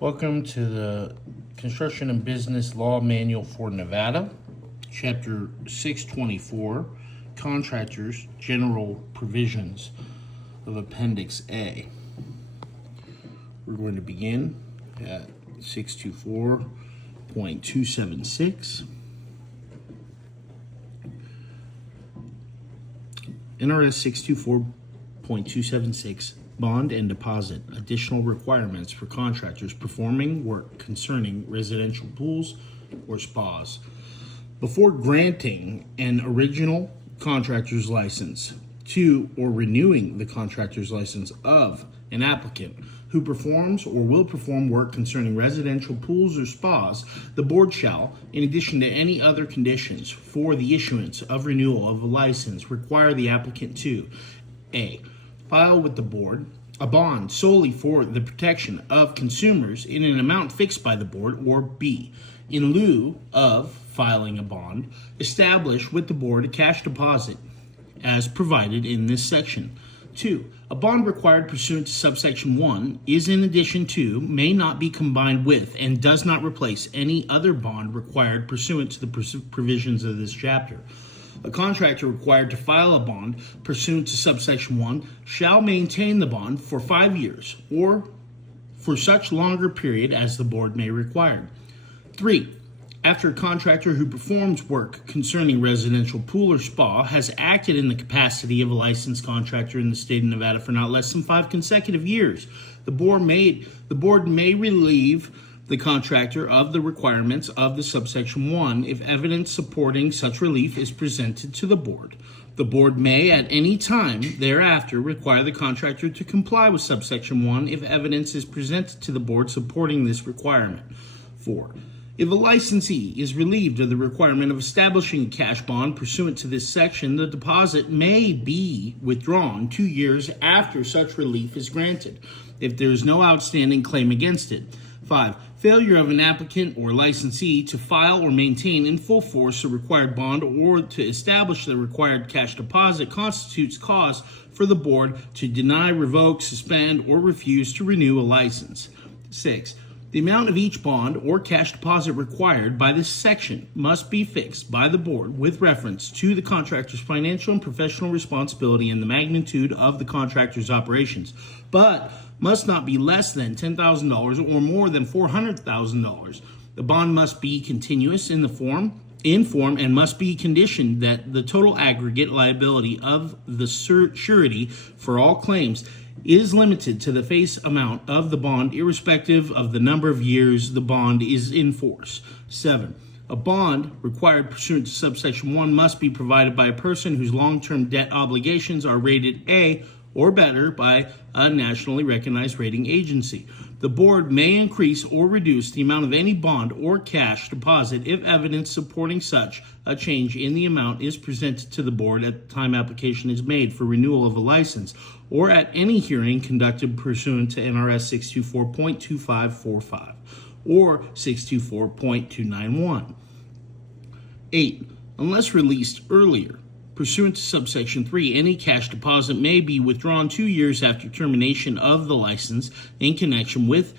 Welcome to the Construction and Business Law Manual for Nevada, Chapter 624, Contractors General Provisions of Appendix A. We're going to begin at 624.276. NRS 624.276, Bond and Deposit, Additional Requirements for Contractors Performing Work Concerning Residential Pools or Spas. Before granting an original contractor's license to or renewing the contractor's license of an applicant who performs or will perform work concerning residential pools or spas, the board shall, in addition to any other conditions for the issuance of renewal of a license, require the applicant to A. File with the board a bond solely for the protection of consumers in an amount fixed by the board, or B. In lieu of filing a bond, establish with the board a cash deposit as provided in this section. 2. A bond required pursuant to subsection 1 is in addition to, may not be combined with, and does not replace any other bond required pursuant to the provisions of this chapter. A contractor required to file a bond pursuant to subsection 1 shall maintain the bond for 5 years or for such longer period as the board may require. 3. After a contractor who performs work concerning residential pool or spa has acted in the capacity of a licensed contractor in the state of Nevada for not less than 5 consecutive years, the board may relieve the contractor of the requirements of the subsection 1 if evidence supporting such relief is presented to the board. The board may at any time thereafter require the contractor to comply with subsection 1 if evidence is presented to the board supporting this requirement. 4. If a licensee is relieved of the requirement of establishing a cash bond pursuant to this section, the deposit may be withdrawn 2 years after such relief is granted, if there is no outstanding claim against it. 5. Failure of an applicant or licensee to file or maintain in full force a required bond or to establish the required cash deposit constitutes cause for the board to deny, revoke, suspend, or refuse to renew a license. 6. The amount of each bond or cash deposit required by this section must be fixed by the board with reference to the contractor's financial and professional responsibility and the magnitude of the contractor's operations, but must not be less than $10,000 or more than $400,000. The bond must be continuous in form and must be conditioned that the total aggregate liability of the surety for all claims is limited to the face amount of the bond, irrespective of the number of years the bond is in force. 7. A bond required pursuant to subsection 1 must be provided by a person whose long-term debt obligations are rated A or better by a nationally recognized rating agency. The board may increase or reduce the amount of any bond or cash deposit if evidence supporting such a change in the amount is presented to the board at the time application is made for renewal of a license or at any hearing conducted pursuant to NRS 624.2545 or 624.291. 8. Unless released earlier, pursuant to subsection 3, any cash deposit may be withdrawn 2 years after termination of the license in connection with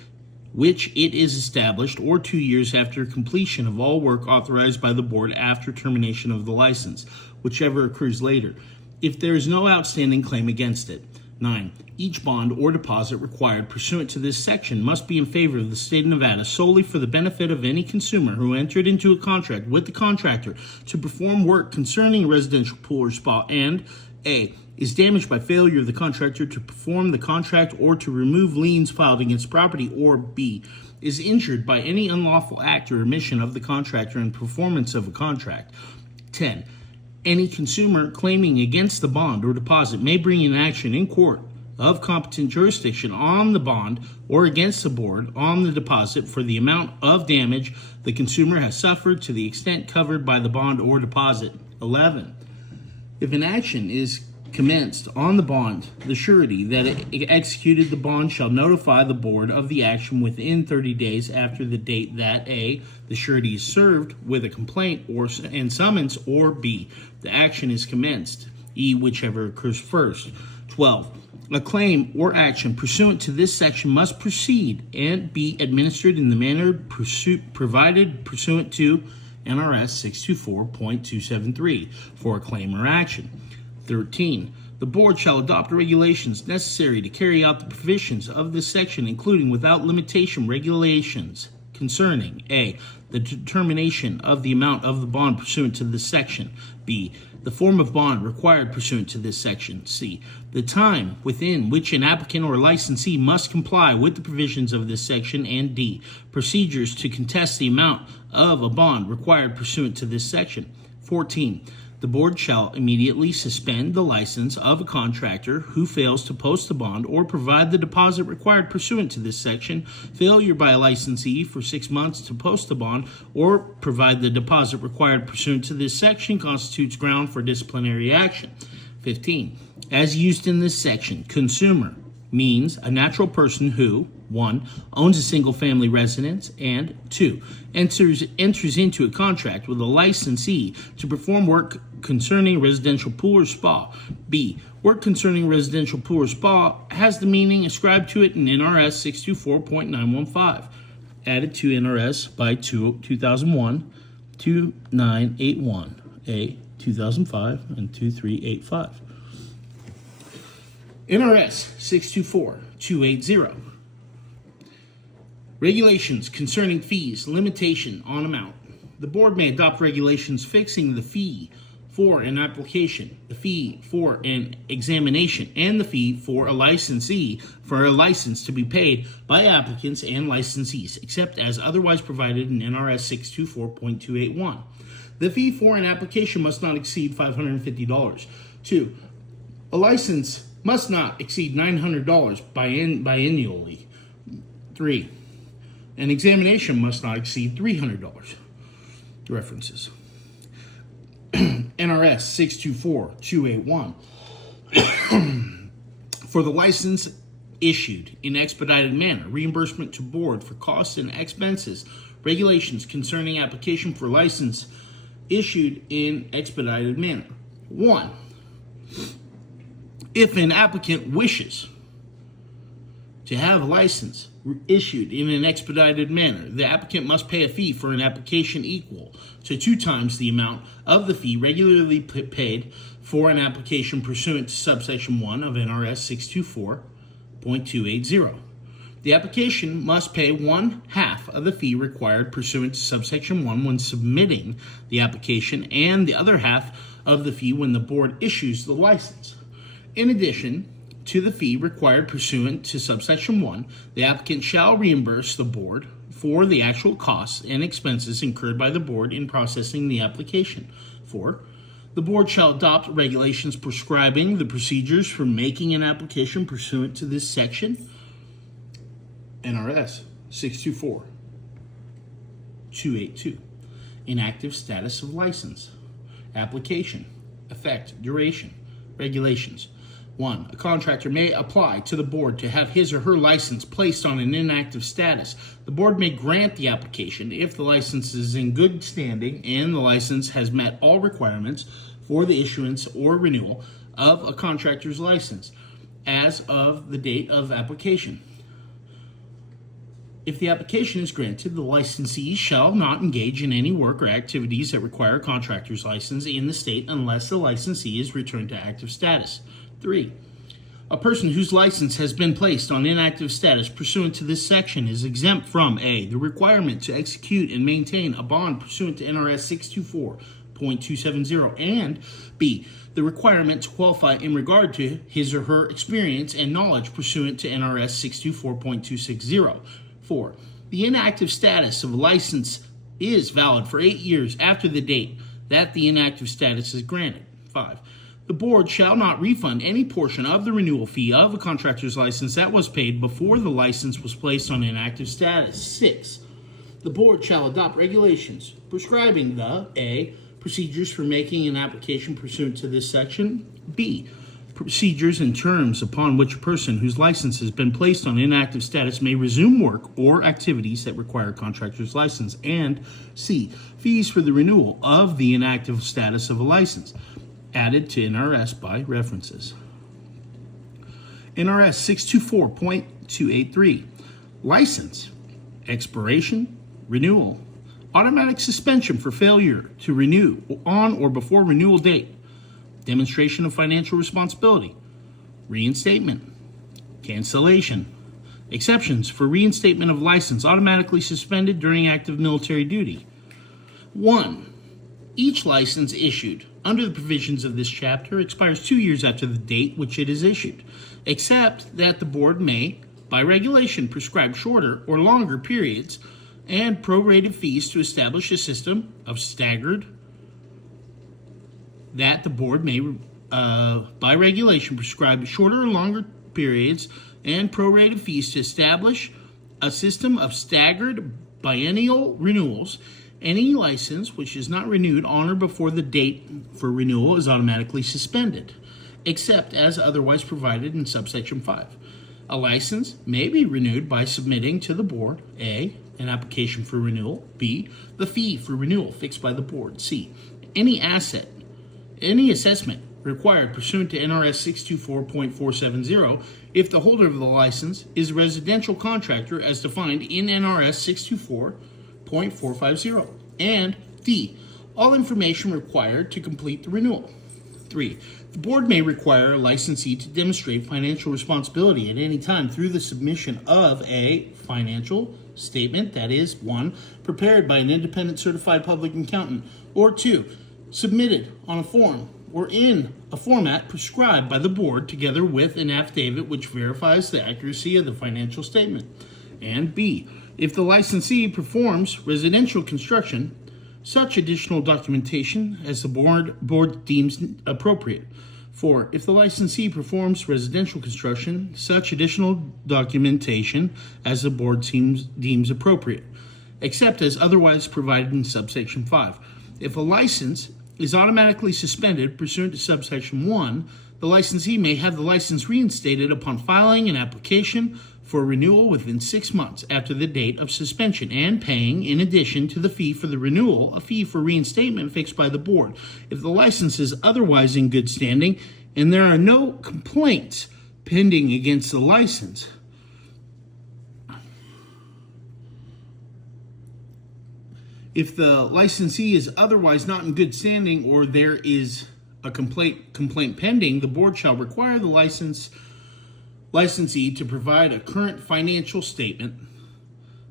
which it is established or 2 years after completion of all work authorized by the board after termination of the license, whichever occurs later, if there is no outstanding claim against it. 9. Each bond or deposit required pursuant to this section must be in favor of the state of Nevada solely for the benefit of any consumer who entered into a contract with the contractor to perform work concerning a residential pool or spa and A. is damaged by failure of the contractor to perform the contract or to remove liens filed against property, or B. is injured by any unlawful act or omission of the contractor in performance of a contract. 10. Any consumer claiming against the bond or deposit may bring an action in court of competent jurisdiction on the bond or against the board on the deposit for the amount of damage the consumer has suffered to the extent covered by the bond or deposit. 11. If an action is commenced on the bond, the surety that executed the bond shall notify the board of the action within 30 days after the date that A. the surety is served with a complaint and summons, or B. the action is commenced, E. whichever occurs first. 12. A claim or action pursuant to this section must proceed and be administered in the manner provided pursuant to NRS 624.273 for a claim or action. 13. The board shall adopt regulations necessary to carry out the provisions of this section, including without limitation regulations concerning A. the determination of the amount of the bond pursuant to this section, B. the form of bond required pursuant to this section, C. the time within which an applicant or licensee must comply with the provisions of this section, and D. procedures to contest the amount of a bond required pursuant to this section. 14. The board shall immediately suspend the license of a contractor who fails to post the bond or provide the deposit required pursuant to this section, failure by a licensee for 6 months to post the bond or provide the deposit required pursuant to this section constitutes ground for disciplinary action. 15. As used in this section, consumer means a natural person who 1. owns a single-family residence, and 2. enters into a contract with a licensee to perform work concerning a residential pool or spa. B. Work concerning a residential pool or spa has the meaning ascribed to it in NRS 624.915, added to NRS by 2001, 2981, A 2005, and 2385. NRS 624.280. Regulations concerning fees, limitation on amount. The board may adopt regulations fixing the fee for an application, the fee for an examination, and the fee for a licensee for a license to be paid by applicants and licensees, except as otherwise provided in NRS 624.281. The fee for an application must not exceed $550. 2. A license must not exceed $900 biennially. 3. An examination must not exceed $300. References. NRS 624.281. For the license issued in expedited manner, reimbursement to board for costs and expenses, regulations concerning application for license issued in expedited manner. 1. If an applicant wishes to have a license issued in an expedited manner, the applicant must pay a fee for an application equal to 2 times the amount of the fee regularly paid for an application pursuant to subsection 1 of NRS 624.280. The application must pay 1/2 of the fee required pursuant to subsection 1 when submitting the application, and the other half of the fee when the board issues the license. In addition to the fee required pursuant to subsection 1, the applicant shall reimburse the board for the actual costs and expenses incurred by the board in processing the application. 4. The board shall adopt regulations prescribing the procedures for making an application pursuant to this section. NRS 624.282. Inactive status of license. Application. Effect. Duration. Regulations. 1. A contractor may apply to the board to have his or her license placed on an inactive status. The board may grant the application if the license is in good standing and the license has met all requirements for the issuance or renewal of a contractor's license as of the date of application. If the application is granted, the licensee shall not engage in any work or activities that require a contractor's license in the state unless the licensee is returned to active status. 3. A person whose license has been placed on inactive status pursuant to this section is exempt from A. the requirement to execute and maintain a bond pursuant to NRS 624.270, and B. the requirement to qualify in regard to his or her experience and knowledge pursuant to NRS 624.260. 4. The inactive status of a license is valid for 8 years after the date that the inactive status is granted. 5. The board shall not refund any portion of the renewal fee of a contractor's license that was paid before the license was placed on inactive status. 6. The board shall adopt regulations prescribing the A. procedures for making an application pursuant to this section, B. procedures and terms upon which a person whose license has been placed on inactive status may resume work or activities that require a contractor's license, and C. fees for the renewal of the inactive status of a license, added to NRS by references. NRS 624.283, license, expiration, renewal, automatic suspension for failure to renew on or before renewal date, demonstration of financial responsibility, reinstatement, cancellation, exceptions for reinstatement of license automatically suspended during active military duty. 1. Each license issued under the provisions of this chapter expires 2 years after the date which it is issued, except that the board may, by regulation, prescribe shorter or longer periods and prorated fees to establish a system of staggered by regulation, prescribe shorter or longer periods and prorated fees to establish a system of staggered biennial renewals. Any license which is not renewed on or before the date for renewal is automatically suspended, except as otherwise provided in subsection 5. A license may be renewed by submitting to the board, A, an application for renewal, B, the fee for renewal fixed by the board, C, any assessment required pursuant to NRS 624.470 if the holder of the license is a residential contractor as defined in NRS 624.450, and D, all information required to complete the renewal. 3. The board may require a licensee to demonstrate financial responsibility at any time through the submission of a financial statement that is 1. Prepared by an independent certified public accountant, or 2. Submitted on a form or in a format prescribed by the board together with an affidavit which verifies the accuracy of the financial statement. And B, if the licensee performs residential construction, such additional documentation as the board deems appropriate. 4, if the licensee performs residential construction, such additional documentation as the board deems appropriate, except as otherwise provided in subsection 5. If a license is automatically suspended pursuant to subsection 1, the licensee may have the license reinstated upon filing an application for renewal within 6 months after the date of suspension and paying, in addition to the fee for the renewal, a fee for reinstatement fixed by the board. If the license is otherwise in good standing and there are no complaints pending against the license, if the licensee is otherwise not in good standing or there is a complaint pending, the board shall require the licensee to provide a current financial statement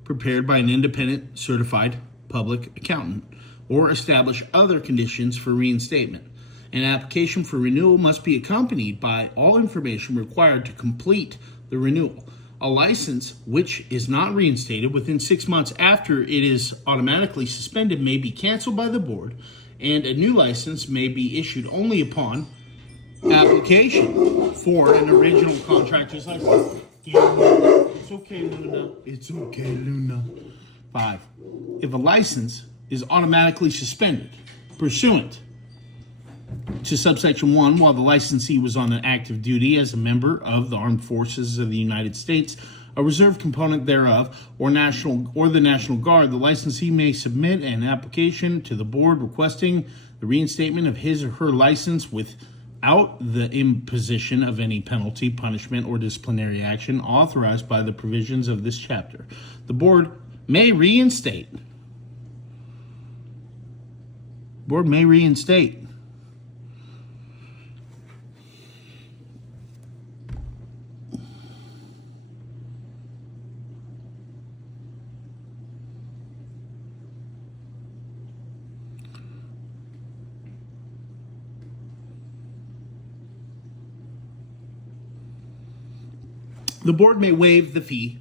prepared by an independent certified public accountant or establish other conditions for reinstatement. An application for renewal must be accompanied by all information required to complete the renewal. A license which is not reinstated within 6 months after it is automatically suspended may be canceled by the board, and a new license may be issued only upon application for an original contractor's license. It's okay, Luna. It's okay, Luna. 5. If a license is automatically suspended pursuant to subsection 1 while the licensee was on an active duty as a member of the Armed Forces of the United States, a reserve component thereof, or the National Guard, the licensee may submit an application to the board requesting the reinstatement of his or her license without the imposition of any penalty, punishment, or disciplinary action authorized by the provisions of this chapter. The board may reinstate. The board may waive the fee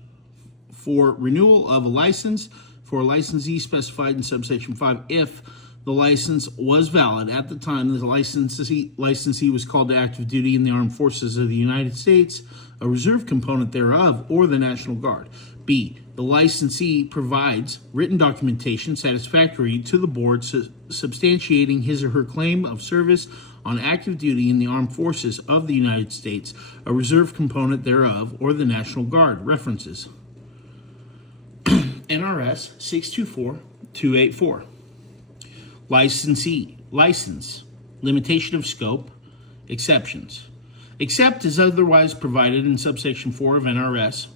for renewal of a license for a licensee specified in subsection 5 if the license was valid at the time the licensee was called to active duty in the Armed Forces of the United States, a reserve component thereof, or the National Guard. B, the licensee provides written documentation satisfactory to the board substantiating his or her claim of service on active duty in the Armed Forces of the United States, a reserve component thereof, or the National Guard. References: NRS 624-284. License, limitation of scope, exceptions. except as otherwise provided in subsection 4 of NRS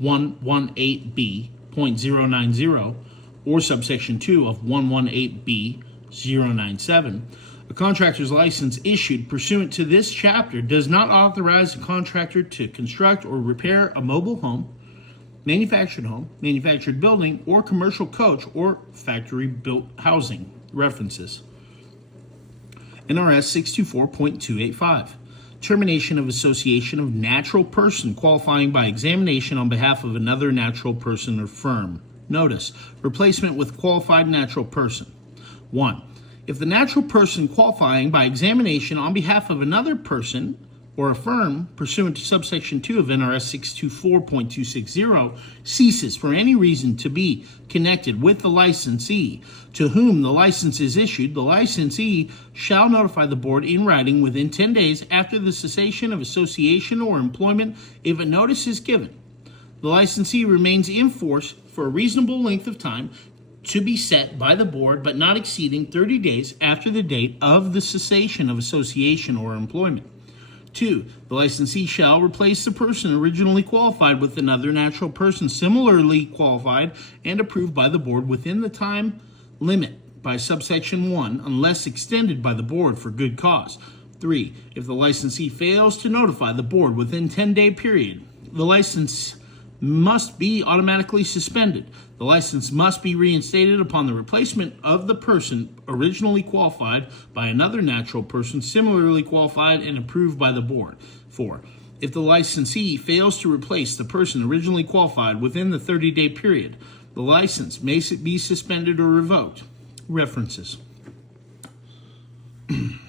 118B.090 or subsection 2 of 118B.097. A contractor's license issued pursuant to this chapter does not authorize a contractor to construct or repair a mobile home, manufactured building, or commercial coach or factory-built housing. References. NRS 624.285. Termination of association of natural person qualifying by examination on behalf of another natural person or firm. Notice, replacement with qualified natural person. 1. If the natural person qualifying by examination on behalf of another person or a firm pursuant to subsection 2 of NRS 624.260 ceases for any reason to be connected with the licensee to whom the license is issued, the licensee shall notify the board in writing within 10 days after the cessation of association or employment if a notice is given. The licensee remains in force for a reasonable length of time to be set by the board, but not exceeding 30 days after the date of the cessation of association or employment. 2. The licensee shall replace the person originally qualified with another natural person similarly qualified and approved by the board within the time limit by subsection 1 unless extended by the board for good cause. 3. If the licensee fails to notify the board within 10-day period, the license must be automatically suspended. The license must be reinstated upon the replacement of the person originally qualified by another natural person similarly qualified and approved by the board. 4. If the licensee fails to replace the person originally qualified within the 30-day period, the license may be suspended or revoked. References. NRS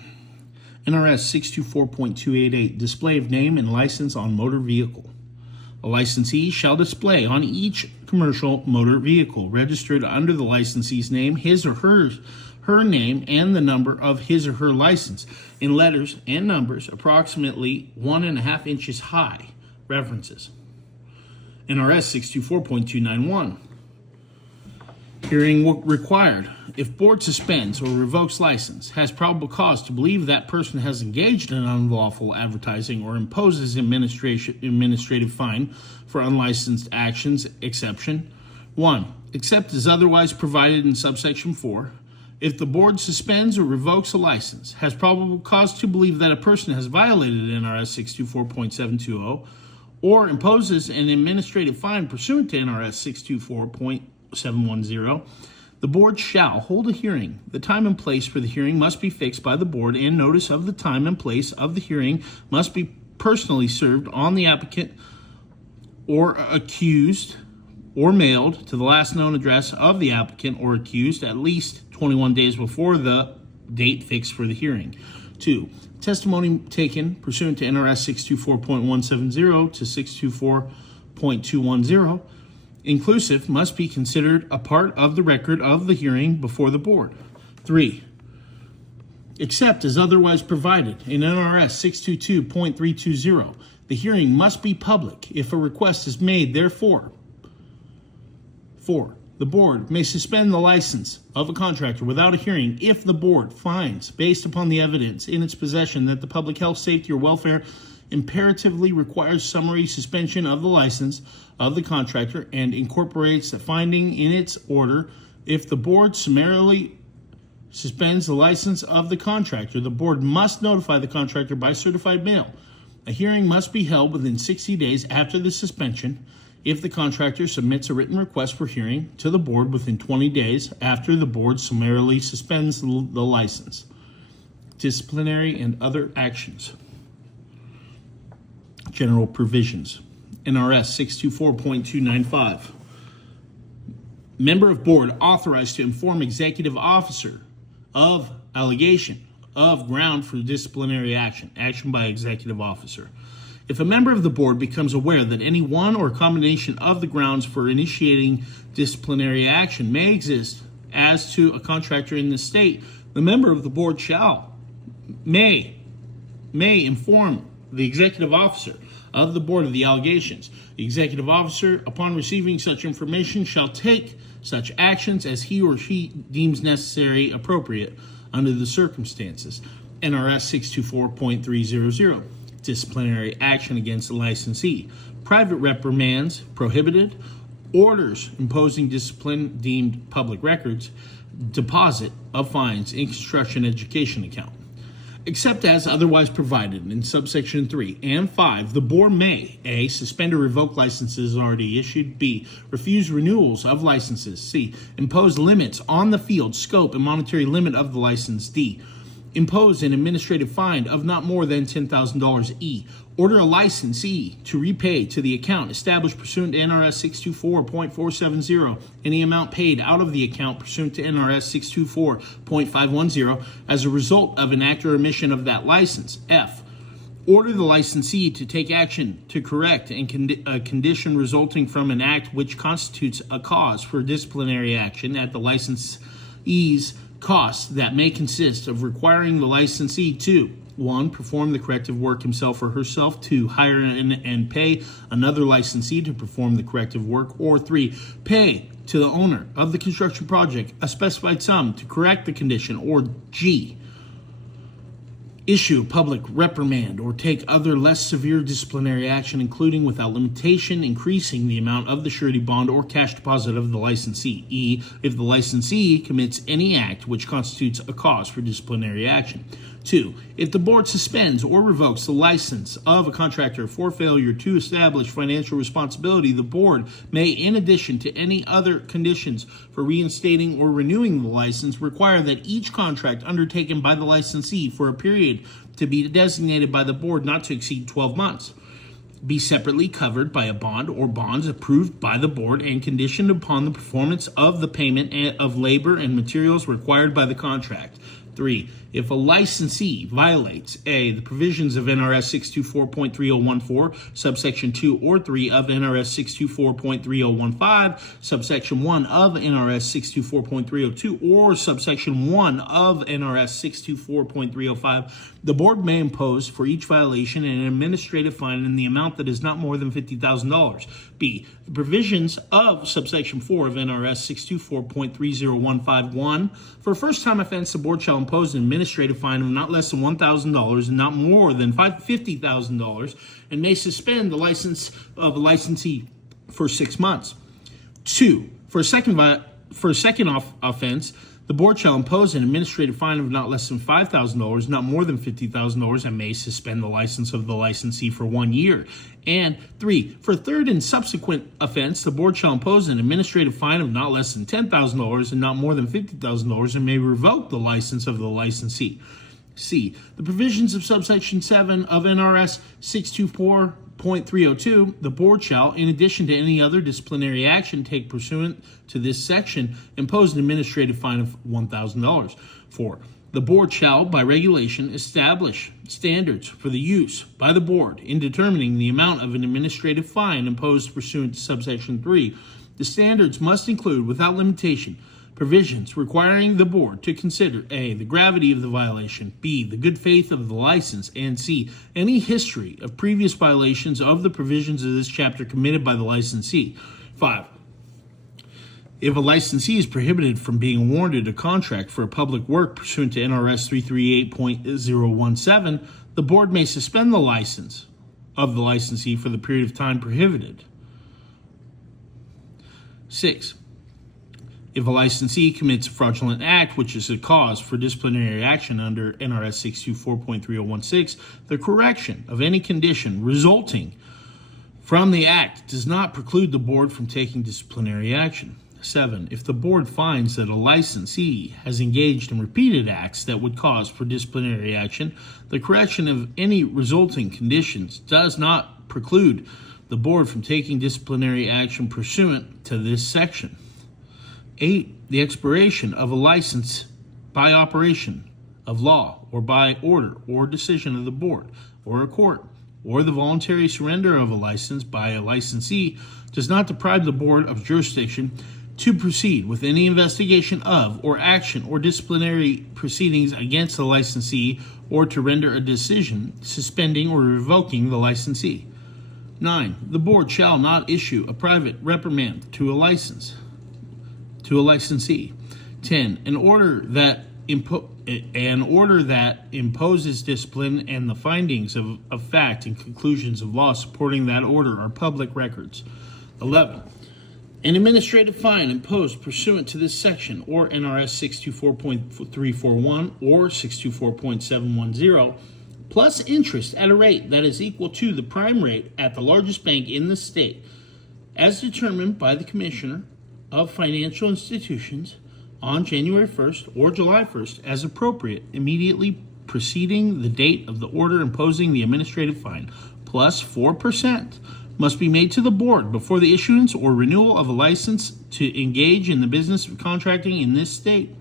624.288, display of name and license on motor vehicle. A licensee shall display on each commercial motor vehicle registered under the licensee's name his or her name and the number of his or her license in letters and numbers approximately 1.5 inches high. References. NRS 624.291. Hearing required. If board suspends or revokes license, has probable cause to believe that person has engaged in unlawful advertising or imposes administrative fine for unlicensed actions, exception 1. Except as otherwise provided in subsection 4, if the board suspends or revokes a license, has probable cause to believe that a person has violated NRS 624.720 or imposes an administrative fine pursuant to NRS 624.710, the board shall hold a hearing. The time and place for the hearing must be fixed by the board, and notice of the time and place of the hearing must be personally served on the applicant or accused or mailed to the last known address of the applicant or accused at least 21 days before the date fixed for the hearing. 2. Testimony taken pursuant to NRS 624.170 to 624.210 inclusive must be considered a part of the record of the hearing before the board. 3. Except as otherwise provided in NRS 622.320, the hearing must be public if a request is made therefore. 4. The board may suspend the license of a contractor without a hearing if the board finds, based upon the evidence in its possession, that the public health, safety, or welfare imperatively requires summary suspension of the license of the contractor and incorporates the finding in its order. If the board summarily suspends the license of the contractor, the board must notify the contractor by certified mail. A hearing must be held within 60 days after the suspension. If the contractor submits a written request for hearing to the board within 20 days after the board summarily suspends the license. Disciplinary and other actions. General provisions. NRS 624.295. Member of board authorized to inform executive officer of allegation of ground for disciplinary action by executive officer. If a member of the board becomes aware that any one or combination of the grounds for initiating disciplinary action may exist as to a contractor in the state, the member of the board may inform the executive officer of the board of the allegations. The executive officer, upon receiving such information, shall take such actions as he or she deems necessary, appropriate under the circumstances. NRS 624.300. disciplinary action against the licensee. Private reprimands prohibited. Orders imposing discipline deemed public records. Deposit of fines in construction education account. Except as otherwise provided in subsection 3 and 5, the board may A. suspend or revoke licenses already issued, B. refuse renewals of licenses, C. impose limits on the field, scope, and monetary limit of the license, D. impose an administrative fine of not more than $10,000, E. order a licensee to repay to the account established pursuant to NRS 624.470 any amount paid out of the account pursuant to NRS 624.510 as a result of an act or omission of that license. F. Order the licensee to take action to correct a condition resulting from an act which constitutes a cause for disciplinary action at the licensee's costs that may consist of requiring the licensee to 1. Perform the corrective work himself or herself. 2. Hire and pay another licensee to perform the corrective work. Or 3. Pay to the owner of the construction project a specified sum to correct the condition. Or G. Issue a public reprimand or take other less severe disciplinary action, including without limitation increasing the amount of the surety bond or cash deposit of the licensee. E. If the licensee commits any act which constitutes a cause for disciplinary action. 2. If the board suspends or revokes the license of a contractor for failure to establish financial responsibility, the board may, in addition to any other conditions for reinstating or renewing the license, require that each contract undertaken by the licensee for a period to be designated by the board not to exceed 12 months be separately covered by a bond or bonds approved by the board and conditioned upon the performance of the payment of labor and materials required by the contract. 3. If a licensee violates A. the provisions of NRS 624.3014, subsection 2 or 3 of NRS 624.3015, subsection 1 of NRS 624.302, or subsection 1 of NRS 624.305, the board may impose for each violation an administrative fine in the amount that is not more than $50,000. B. The provisions of subsection 4 of NRS 624.30151, for a first-time offense, the board shall impose an administrative fine of not less than $1,000 and not more than $50,000, and may suspend the license of a licensee for 6 months. 2. For a second offense, the board shall impose an administrative fine of not less than $5,000, not more than $50,000, and may suspend the license of the licensee for 1 year. And 3. For third and subsequent offense, the board shall impose an administrative fine of not less than $10,000 and not more than $50,000, and may revoke the license of the licensee. C. The provisions of subsection 7 of NRS 624.302, the board shall, in addition to any other disciplinary action take pursuant to this section, impose an administrative fine of $1,000. 4. The board shall, by regulation, establish standards for the use by the board in determining the amount of an administrative fine imposed pursuant to subsection 3. The standards must include, without limitation, provisions requiring the board to consider A. the gravity of the violation, B. the good faith of the license, and C. any history of previous violations of the provisions of this chapter committed by the licensee. 5. If a licensee is prohibited from being awarded a contract for a public work pursuant to NRS 338.017, the board may suspend the license of the licensee for the period of time prohibited. 6. If a licensee commits a fraudulent act, which is a cause for disciplinary action under NRS 624.3016, the correction of any condition resulting from the act does not preclude the board from taking disciplinary action. 7. If the board finds that a licensee has engaged in repeated acts that would cause for disciplinary action, the correction of any resulting conditions does not preclude the board from taking disciplinary action pursuant to this section. 8. The expiration of a license by operation of law or by order or decision of the board or a court, or the voluntary surrender of a license by a licensee does not deprive the board of jurisdiction to proceed with any investigation of or action or disciplinary proceedings against the licensee or to render a decision suspending or revoking the licensee. 9. The board shall not issue a private reprimand to a licensee. 10. An order that an order that imposes discipline and the findings of fact and conclusions of law supporting that order are public records. 11. An administrative fine imposed pursuant to this section or NRS 624.341 or 624.710 plus interest at a rate that is equal to the prime rate at the largest bank in the state as determined by the Commissioner of Financial Institutions on January 1st or July 1st as appropriate immediately preceding the date of the order imposing the administrative fine, plus 4%, must be made to the board before the issuance or renewal of a license to engage in the business of contracting in this state.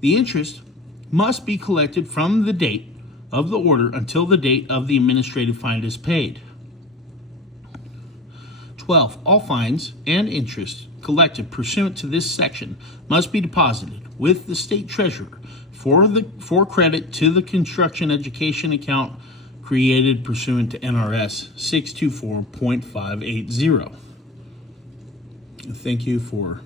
The interest must be collected from the date of the order until the date of the administrative fine is paid. 12. All fines and interest collected pursuant to this section must be deposited with the state treasurer for credit to the construction education account created pursuant to NRS 624.580. Thank you for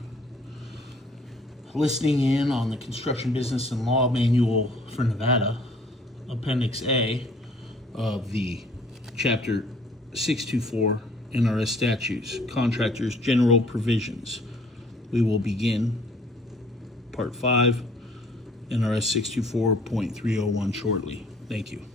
listening in on the Construction Business and Law Manual for Nevada, Appendix A of the Chapter 624 NRS Statutes, Contractors General Provisions. We will begin Part 5, NRS 624.301 shortly. Thank you.